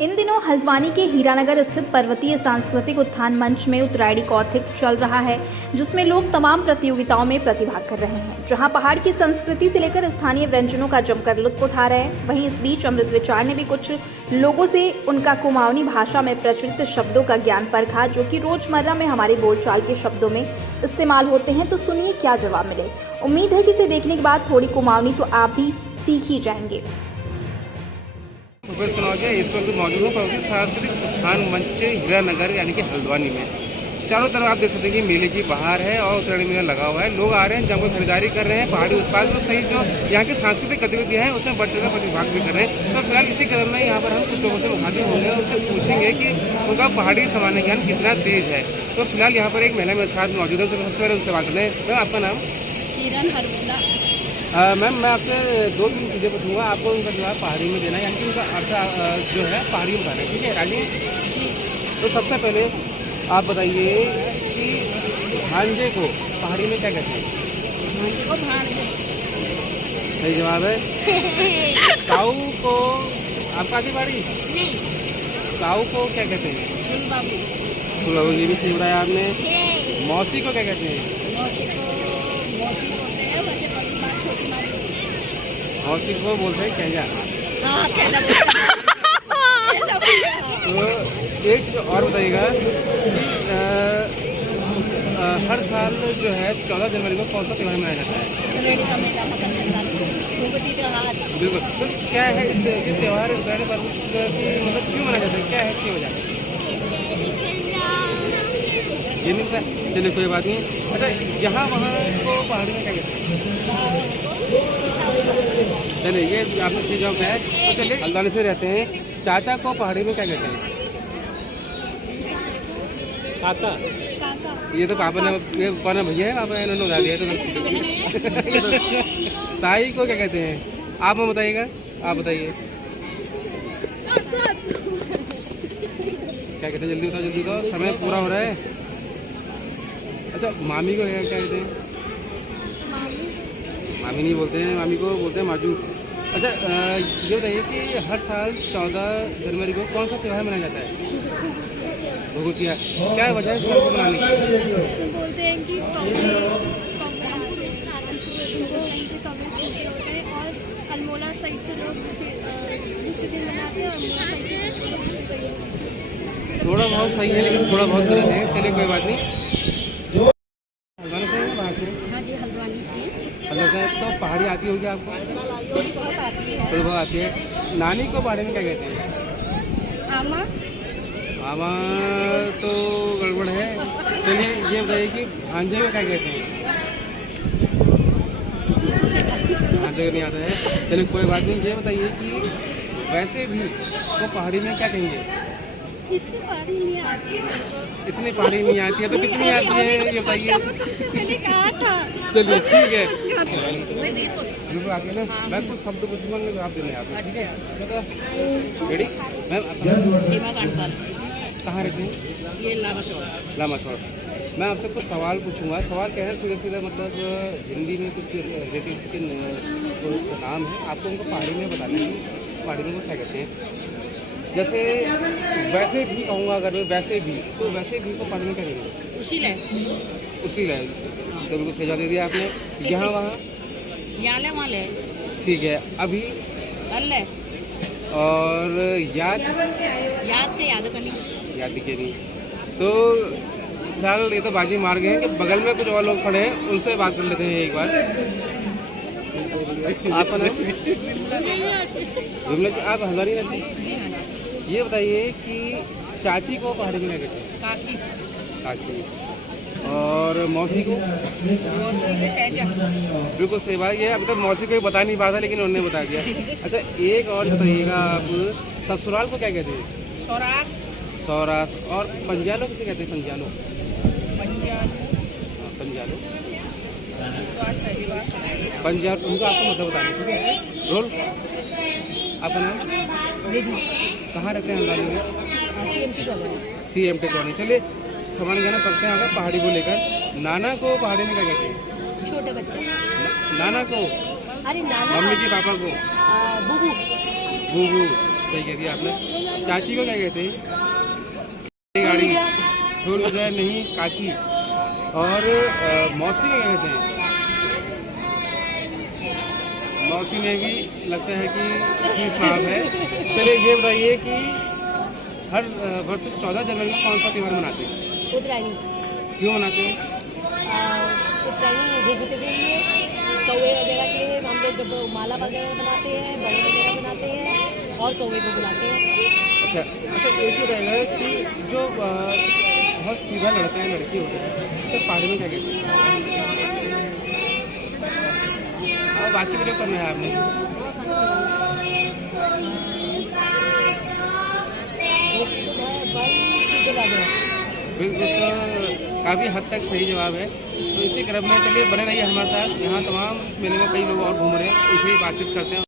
इन दिनों हल्द्वानी के हीरानगर स्थित पर्वतीय सांस्कृतिक उत्थान मंच में उत्तरायणी कौथिग चल रहा है, जिसमें लोग तमाम प्रतियोगिताओं में प्रतिभाग कर रहे हैं, जहां पहाड़ की संस्कृति से लेकर स्थानीय व्यंजनों का जमकर लुत्फ उठा रहे हैं। वहीं इस बीच अमृत विचार ने भी कुछ लोगों से उनका कुमाऊनी भाषा में प्रचलित शब्दों का ज्ञान परखा, जो कि रोजमर्रा में हमारे बोलचाल के शब्दों में इस्तेमाल होते हैं। तो सुनिए क्या जवाब मिले। उम्मीद है कि इसे देखने के बाद थोड़ी कुमाऊनी तो आप भी सीख ही जाएंगे। भूपेश कनौजिया इस वक्त मौजूद हूँ पर्वतीय सांस्कृतिक उत्थान मंच हीरानगर यानी कि हल्द्वानी में। चारों तरफ आप देख सकते हैं कि मेले की बाहर है और उत्तरायणी मेला लगा हुआ है। लोग आ रहे हैं, जब कोई खरीदारी कर रहे हैं, पहाड़ी उत्पाद जो सही जो यहाँ की सांस्कृतिक गतिविधियाँ हैं उसमें बढ़ चढ़कर प्रतिभाग भी कर रहे हैं। तो फिलहाल इसी क्रम में यहाँ पर हम कुछ लोगों से मुखातिब होंगे और उनसे पूछेंगे कि उनका पहाड़ी सामान्य ज्ञान कितना तेज है। तो फिलहाल यहाँ पर एक महिला मेरे साथ मौजूद है, सबसे पहले उनसे बात करते हैं। मैम आपका नाम? किरण हरमुला। मैम मैं आपसे 2-3 चीज़ें पूछूंगा, आपको उनका जवाब पहाड़ी में देना है, यानी कि उनका अर्थ जो है पहाड़ी में बताना है, ठीक है राजी? जी। तो सबसे पहले आप बताइए कि भांजे को पहाड़ी में क्या कहते हैं? भांजे को भांजे। सही जवाब है। काऊ को आपका आती पहाड़ी? नहीं। काऊ को क्या कहते हैं? फूलबाबू। फूलबाबू, ये भी सही बताया आपने। मौसी को क्या कहते हैं? मौसी को मौसी बोलते हैं, वैसे बड़ी माँ छोटी माँ बोलते मौसी को बोलते हैं कैजा। हैं। हाँ कैसा बोलते हैं। कैसा बोलते हैं। तो एक चीज़ और बताइएगा कि हर साल जो है 14 जनवरी को कौन सा त्यौहार मनाया जाता है? उत्तरायणी का मेला, मकर संक्रांति, भगवती त्योहार। बिल्कुल। तो क्या है ये त्यौहार उत्तरायणी पर्व की मतलब क्यों मनाया जाता है, क्या है इसकी वजह? ये नहीं पता, चलिए कोई बात नहीं। अच्छा, यहाँ वहाँ को पहाड़ी में क्या कहते हैं? चलिए ये आपने सही जवाब है। तो चलिए हल्द्वानी से रहते हैं, चाचा को पहाड़ी में क्या कहते हैं? काका। ये तो पापा ने, ये कौन है भैया है, पापा इन्होंने बता दिया तो। ताई को क्या कहते हैं? आप में बताइएगा, आप बताइए क्या कहते हैं? जल्दी बताओ, जल्दी बताओ, समय पूरा हो रहा है। अच्छा, मामी को क्या कहते हैं? मामी नहीं बोलते हैं, मामी को बोलते हैं माजू। अच्छा, ये बताइए कि हर साल 14 जनवरी को कौन सा त्यौहार मनाया जाता है? भगवतिया। क्या वजह है इस त्यौहार को मनाने की? उसमें बोलते हैं कि होते हैं और अल्मोड़ा साइड से लोग दूसरे दिन मनाते हैं और अल्मोड़ा साइड से लोग दूसरे दिन। थोड़ा बहुत सही है लेकिन थोड़ा बहुत गलत है। चलिए कोई बात नहीं। हल्द्वानी से हैं वहाँ से? हाँ जी, हल्द्वानी से। हल्द्वानी से। तो पहाड़ी आती होगी आपको? थोड़ी बहुत आती है। थोड़ी बहुत आती है। नानी को पहाड़ी में क्या कहते हैं? आमा। आमा तो गड़बड़ है। चलिए ये बताइए कि भांजे को क्या कहते हैं? भांजे को नहीं आता है। चलिए कोई बात नहीं। ये बताइए कि वैसे भी वो पहाड़ी में क्या कहेंगे? इतनी पहाड़ी नहीं आती है। इतनी पहाड़ी नहीं आती है तो कितनी आती है ये बताइए। मैंने कहा था। चलिए ठीक है, बिल्कुल आती है ना। मैं कुछ शब्द पूछूंगा, जवाब देने आते हैं, ठीक है? रेडी? मैम कहाँ रहते हैं? ये लामाचौड़। लामाचौड़। मैं आपसे कुछ सवाल पूछूंगा। सवाल क्या है, सीधे सीधे मतलब हिंदी में कुछ रिलेटिव्स के नाम है, आपको उनको पहाड़ी में बताना है। पहाड़ी में वो क्या कहते हैं? जैसे वैसे भी कहूँगा, अगर मैं वैसे भी, तो वैसे भी को पहाड़ी में क्या कहेंगे? उसी ले। उसी लाइन। तो बिल्कुल सही जवाब दे दिया आपने। यहाँ वहाँ याले वाले। ठीक है। अभी अल्ले। और याद याद के याद करनी। याद दिखे नहीं। तो फिलहाल ये तो बाजी मार गए हैं कि बगल में कुछ और लोग खड़े हैं, उनसे बात कर लेते हैं एक बार। आपका नाम? विमला जी। आप हल्द्वानी रहते हैं? ये बताइए कि चाची को पहाड़ी में क्या कहते हैं? काकी। काकी। और मौसी को? मौसी के कैजा। बिल्कुल सही बात। ये अभी तक मौसी को बता नहीं पा था लेकिन उन्होंने बता दिया। अच्छा, एक और बताइएगा आप, ससुराल को क्या कहते हैं? सौरास। सौरास। और पंजालो किसे कहते हैं? पंजालो। पंजालो। पंजाब उनको आपको मतलब बताना, ठीक है? रोल। आपका नाम? कहाँ रहते हैं हल्द्वानी में? CMT colony. चलिए सामान ज्ञान पढ़ते हैं अगर पहाड़ी को लेकर। नाना को पहाड़ी में क्या कहते हैं? छोटे बच्चे। नाना को? अरे नाना। मम्मी की पापा को? बुबू। बूबू। सही कह दिया आपने। चाची को क्या कहते हैं? गाड़ी छोड़ जाए नहीं काकी। और मौसी को क्या कहते हैं? मौसी में भी लगता है कि स्वाब है। चलिए ये बताइए कि हर वर्ष 14 जनवरी को कौन सा त्यौहार मनाते हैं? उत्तरायणी। क्यों मनाते हैं? उत्तरायणी घुघुते के लिए, कौवे वगैरह के लिए हम लोग जब माला वगैरह बनाते हैं, बड़े वगैरह बनाते हैं और कौवे को बुलाते हैं। अच्छा ऐसे रहेगा कि जो बहुत सीधा लड़का है लड़की होता है उससे पहाड़ी में क्या कहते हैं? और बाकी वीडियो करना है आपने। बिल्कुल, तो काफ़ी हद तक सही जवाब है। तो इसी क्रम में चलिए बने रहिए हमारे साथ। यहाँ तमाम इस मेले में कई लोग और घूम रहे हैं, इसे ही बातचीत करते हैं।